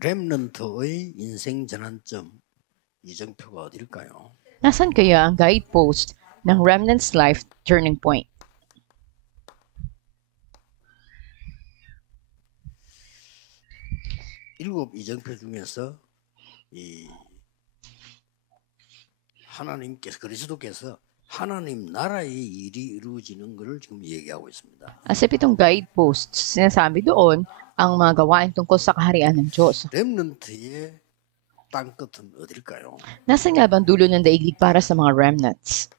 렘넌트의 인생 전환점 이정표가 어딜까요? Nasaan kaya ang guidepost ng Remnant's Life Turning Point? 일곱 이정표 중에서 이 하나님께서 그리스도께서 하나님 나라의 일이 이루어지는 것을 지금 얘기하고 있습니다. Sa pitong guideposts, sinasabi doon ang mga gawain tungkol sa kaharian ng Diyos. 렘넌트의 땅끝은 어딜까요? Nasaan nga bang dulo ng daigdig para sa mga remnants?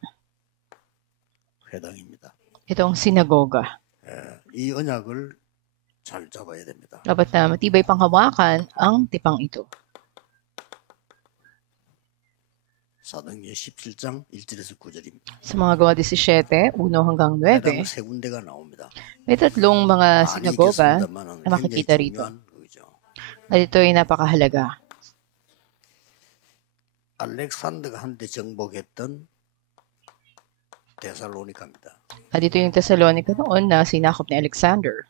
회당입니다. Ito ang sinagoga. 이 언약을 잘 잡아야 됩니다. Dapat na matibay pang hawakan ang tipang ito. 사도행전 17장 1절에서 9절입니다. Sa mga gawa 17, 1 hanggang 9, 회당 세 군데가 나옵니다. may tatlong mga 많이 sinagoga 있겠습니다만 na makikita rito. 중요한 거죠. At ito ay napakahalaga. 알렉산더가 한때 정복했던 데살로니카입니다. At ito yung Thessalonica noon na sinakop ni Alexander.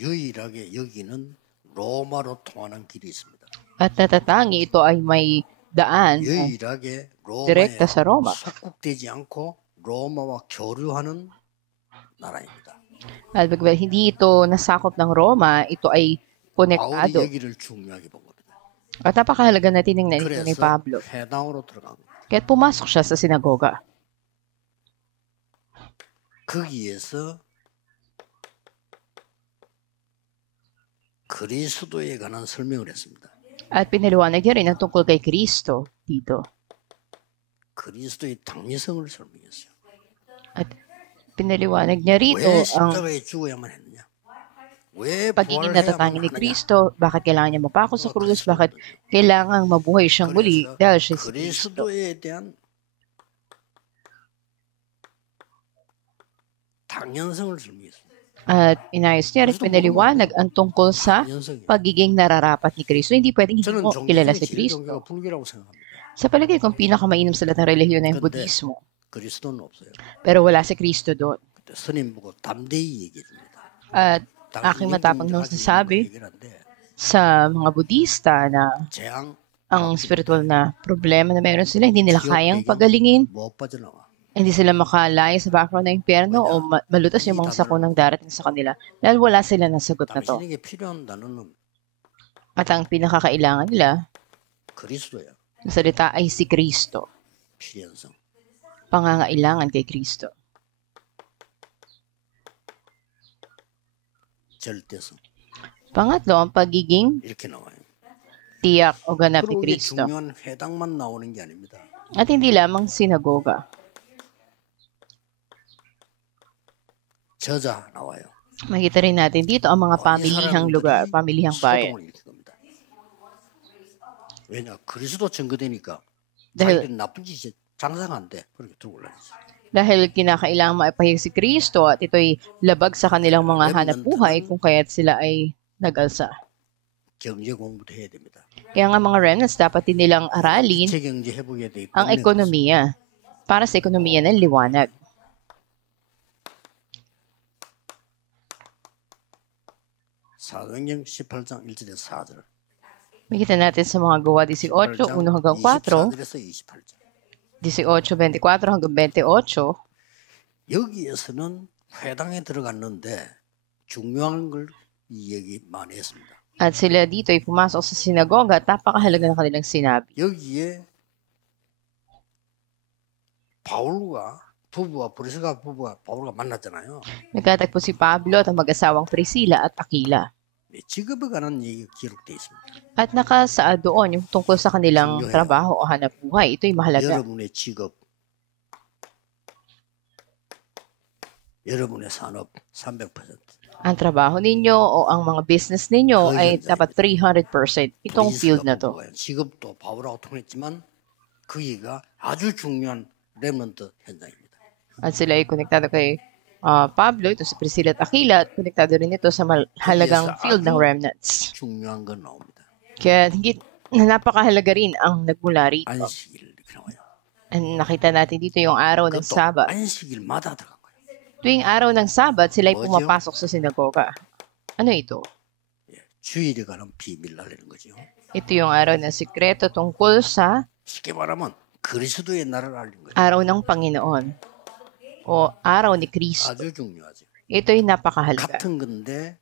유일하게 여기는 로마로 통하는 길이 있습니다. At natatangi ito ay may daan 유일하게 direkta sa Roma. 석국되지 않고 로마와 교류하는 나라입니다. At hindi ito nasakop ng Roma, ito ay 바울이 konektado. 여기를 중요하게 본 겁니다. At napakahalaga na tinignan ito ni 그래서 Pablo. 회당으로 들어간 겁니다. Kaya't pumasok siya sa sinagoga. 거기에서 그리스도에 관한 설명을 했습니다. At pinaliwanag niya rin ang tungkol kay Kristo dito. 그리스도의 당위성을 설명했어요. At pinaliwanag niya rito 왜 ang 십자가에 죽어야만 했느냐? 왜 pagiging 부활해야만 natatangin ni 하느냐? Kristo, bakit kailangan niya mapako sa krus, bakit kailangan mabuhay siyang muli 그래서 dahil siya si Kristo. 그리스도에 대한 당연성을 설명했습니다. At inayos niya rin pinaliwanag ang tungkol sa 당연성이. pagiging nararapat ni Kristo. Hindi pwedeng hindi 저는 mo 종교 kilala 중에 si 제일 Kristo. 종교가 불교라고 생각합니다. Sa palagay kong pinakamainam sa lahat ng relihiyon ay ang 근데 Budismo. 그리스도는 없어요. Pero wala si Kristo doon. 그때 스님 보고 담대히 얘기해 줍니다. At aking matapang nung sasabi sa mga Budista na 재앙 ang spiritual na problema na meron sila, hindi nila kayang 배경 pagalingin, 못 빠져나와. hindi sila makalaya sa background ng impyerno o malutas yung mga sakunang darating sa kanila dahil wala sila ng sagot na to. 당신에게 필요한 단어는 At ang pinakakailangan nila, 그리스도야. ang salita ay si Kristo. 필연성. Pangangailangan kay Kristo. 절대성. Pangatlo, ang pagiging 이렇게 나와요. tiyak o ganap ni 그리고 이게 Kristo. 중요한 회당만 나오는 게 아닙니다. At hindi lamang sinagoga. 저자 나와요. Makita rin natin dito ang mga pamilihang lugar, pamilihang bayan. 소동을 일으킨 겁니다. 왜냐? 그리스도 증거되니까 Dahil, 자기들이 나쁜 짓이 장사가 안 돼. 그렇게 들고 올라왔어요. dahil kinakailangan maipahayag si Kristo at ito'y labag sa kanilang mga hanap buhay kung kaya't sila ay nag-alsa. 경제 공부도 해야 됩니다. Kaya nga mga remnants, dapat din nilang aralin 제 경제 회복에 대해 ang ekonomiya para sa ekonomiya ng liwanag. 사도행전 18장 1절에서 4절. Makita natin sa mga gawa 18, 1 hanggang 4, 24절에서 28절. 18, 24 hanggang 28. 여기에서는 회당에 들어갔는데 중요한 걸 이 얘기 많이 했습니다. At sila dito ay pumasok sa sinagoga at napakahalaga ng kanilang sinabi. 여기에 바울과 부부와 브리스가 부부가 바울과 만났잖아요. Nagkatagpo si Pablo at ang mag-asawang Priscilla at Aquila. 직업에 관한 얘기가 기록되어 있습니다. At nakasaad doon yung tungkol sa kanilang 중요해요. trabaho o hanap buhay. Ito'y mahalaga. 여러분의 직업, 여러분의 산업 300%. Ang trabaho ninyo o ang mga business ninyo ay dapat 300%. Itong field na to. 직업도 바울하고 통했지만 거기가 아주 중요한 렘넌트 현장입니다. At sila ay konektado kay Pablo, ito si Priscilla at Aquila, at konektado rin ito sa mahalagang field ng remnants. 중요한 건 나옵니다. Kaya higit na napakahalaga rin ang nagmula rito. 안식일 이렇게 나와요. And nakita natin dito yung araw ng 그것도 Sabat. 안식일마다 들어간 거예요. Tuwing araw ng Sabat, sila ay 뭐죠? pumapasok sa sinagoga. Ano ito? 주일에 관한 비밀 알리는 거죠. Ito yung araw na sikreto tungkol sa 쉽게 말하면 그리스도의 날을 알린 거예요. araw ng Panginoon o araw ni Kristo. 아주 중요하죠. Ito'y napakahalaga. 같은 건데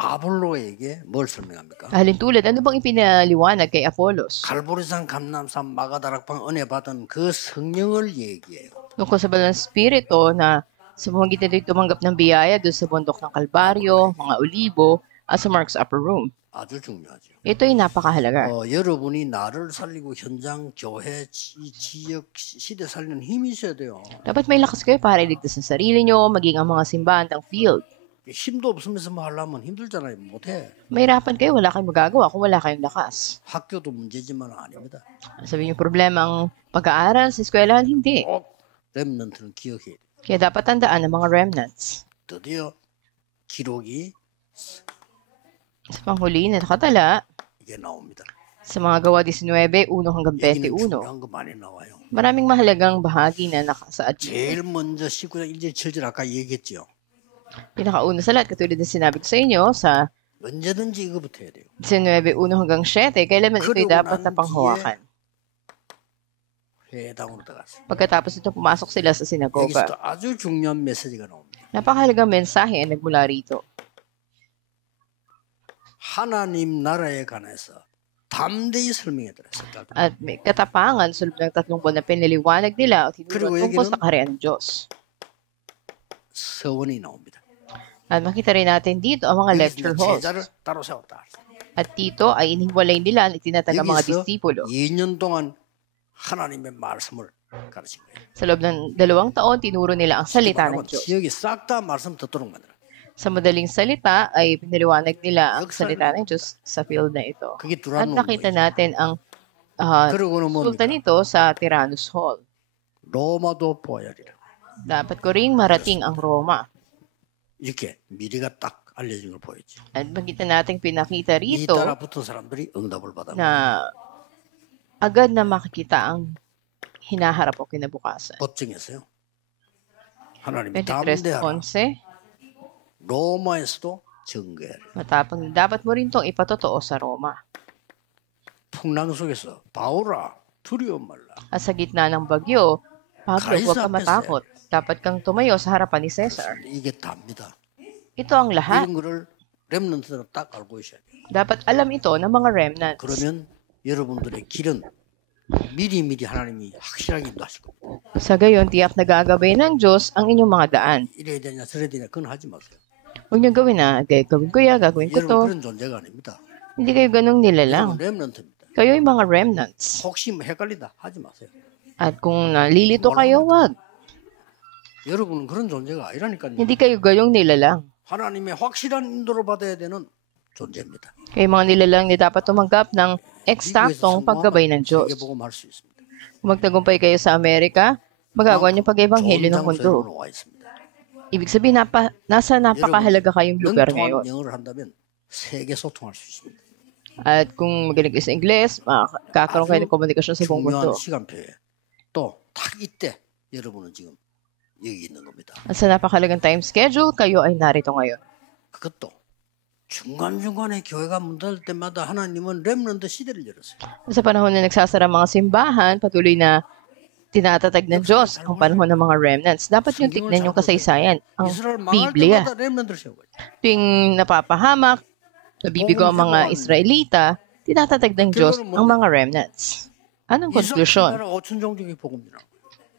아볼로에게 뭘 설명합니까? Halintulad, ano bang ipinaliwanag kay Apollos? 갈보리산, 감람산, 마가다락방 은혜 받은 그 성령을 얘기해요. Tungkol sa Banal na Espiritu na sa pamamagitan nito'y tumanggap ng biyaya doon sa bundok ng Kalbaryo, mga olibo, at sa Mark's Upper Room. 아주 중요하죠. Ito'y napakahalaga. 여러분이 나를 살리고 현장, 교회, 지역, 시대 살리는 힘이 있어야 돼요. Dapat may lakas kayo para iligtas ang sarili nyo, maging ang mga simbahan ng field. 힘도 없으면서 뭐 하려면 힘들잖아요. 못해. Mahirapan kayo, wala kayong magagawa kung wala kayong lakas. 학교도 문제지만 아닙니다. Sabi niyo problema ang pag-aaral sa eskwelahan, hindi. 꼭 렘넌트는 기억해야 돼요. Kaya dapat tandaan ng mga remnants. 드디어 기록이 Sa panghuli na nakatala, 이게 나옵니다. sa mga gawa 19, 1 hanggang 여기는 21, 중요한 거 많이 나와요. maraming mahalagang bahagi na nakasaad dito. 제일 먼저 19장 1절 7절 아까 얘기했죠. Pinakauna sa lahat, katulad na sinabi ko sa inyo, sa 언제든지 이거부터 해야 돼요. 19, 1 hanggang 7, kailanman ito'y dapat na panghawakan. 회당으로 들어갔어요. Pagkatapos ito, pumasok sila sa 여기서 sinagoga. 또 아주 중요한 메시지가 나옵니다. Napakahalagang mensahe ang nagmula rito. 하나님 나라에 관해서 담대히 설명해 드렸어요. At may katapangan sa loob ng 3 buwan na pinaliwanag nila at Karigo, tinuro tungkol yun, sa kaharian ng Diyos. 서원이 나옵니다. At makita rin natin dito ang mga lecture halls. 제자를 따로 세웠다. At dito ay inihiwalay nila at itinatag ang mga 여기서 disipulo. 2년 동안 하나님의 말씀을 가르친 거예요. Sa loob ng 2 taon, tinuro nila ang salita ng Diyos. 지역이 싹 다 말씀 듣도록 만들어. Sa madaling salita ay pinaliwanag nila ang salita ng Diyos sa field na ito. 그게 At 두라노 nakita 거예요. natin ang 그러고는 resulta 뭡니까? nito sa Tyrannus Hall. 로마도 보아야 되라. Dapat ko ring marating ang Roma. 이렇게 미리가 딱 알려진 걸 보였죠. At makita natin pinakita 이 rito 따라 붙은 사람들이 응답을 받아. na agad na makikita ang hinaharap o kinabukasan. 법정에서요. 하나님이 담대하라. 23:11, 로마에서도 증거해라. matapang dapat mo rin itong ipatotoo sa Roma. 풍랑 속에서 바울아 두려워 말라. At sa gitna ng bagyo, Pablo, huwag ka matakot. Dapat kang tumayo sa harapan ni Cesar. 이게 답니다. Ito ang lahat. 이런 거를 렘넌트들은 딱 알고 있어야 돼요. Dapat alam ito ng mga remnants. 그러면 여러분들의 길은 미리미리 하나님이 확실하게 인도하실 겁니다. Sa gayon, tiyak na gagabay ng Diyos ang inyong mga daan. 이래야 되냐 저래야 되냐 그건 하지 마세요. Huwag niyo gawin na, gagawin ko yan, gagawin ko 여러분 to. 그런 존재가 아닙니다. Hindi kayo ganong nilalang. 여러분 렘넌트입니다. Kayo'y mga remnants. 혹시 뭐 헷갈린다 하지 마세요. At kung nalilito kayo, wag. 여러분은 그런 존재가 아니라니까요. Hindi kayo gayong nilalang. 하나님의 확실한 인도를 받아야 되는 존재입니다. Kayo mga nilalang na dapat tumanggap ng eksaktong paggabay ng Diyos. 세계복음 할수 있습니다. Kung magtagumpay kayo sa Amerika, magagawa niyo pag-ebanghelyo ng 장소에 mundo. 나와 있습니다. Ibig sabihin, nasa napakahalaga kayong lugar ngayon. 영통한 영어를 한다면 세계 소통할 수 있습니다. At kung magaling kayo sa Ingles, makakaroon kayo ng komunikasyon sa buong mundo. 중요한 시간표에 또 딱 이때 여러분은 지금 여기 있는 겁니다. At sa napakahalagang time schedule, kayo ay narito ngayon. 그것도 중간중간에 교회가 문 닫을 때마다 하나님은 렘넌트 시대를 열었어요. Sa panahon na nagsasara mga simbahan, patuloy na tinatatag ng Diyos ang panahon ng mga remnants. Dapat nyo tignan yung kasaysayan, ang 이스라엘 망할 Biblia. 때마다 렘넌트를 세운 거예요. Tuwing napapahamak, nabibigo ang mga Israelita, tinatatag ng Diyos ang mga remnants. Anong 이스라엘 konklusyon? 나라 5천 종족의 복음이라.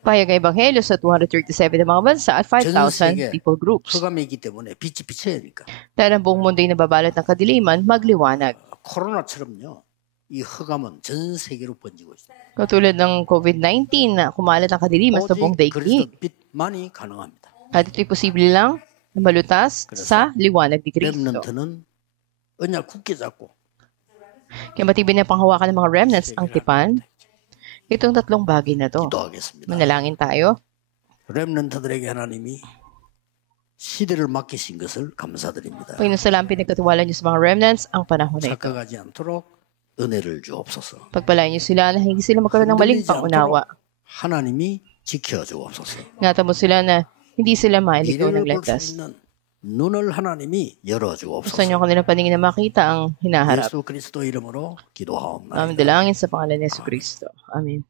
Payag ang ebanghelyo sa 237 na mga bansa at 5,000 people groups. 흑암이 있기 때문에 빛이 비쳐야 하니까. Dahil ang buong mundo ay nababalot ng kadiliman, magliwanag. 코로나처럼요. 이 흑암은 전 세계로 번지고 있어요. Katulad ng COVID-19 na kumalat ang kadiliman sa buong 오직 daigdig. 그리스도 빛만이 가능합니다. At ito'y posible lang na malutas sa liwanag ni Kristo. 렘넌트는 언약 굳게 잡고 Kaya matibay na panghawakan ng mga remnants ang tipan. Itong 3 bagay na to. 기도하겠습니다. Manalangin tayo. 렘넌트들에게 하나님이 시대를 맡기신 것을 감사드립니다. Panginoon, salamat pinagkatiwala niyo sa mga remnants ang panahon na ito. 착각하지 않도록 은혜를 주옵소서. Pagpalain niyo sila na hindi sila magkaroon ng maling pangunawa. 하나님이 지켜주옵소서. Ingatan mo sila na hindi sila mailigaw 미래를 ng 볼 수 landas. 있는 눈을 하나님이 Gusto 열어주옵소서. niyo ang kanilang paningin na makita ang hinaharap. 예수 그리스도 이름으로 Aming 기도하옵나이다. dalangin sa pangalan ni Yesu Kristo. Amen.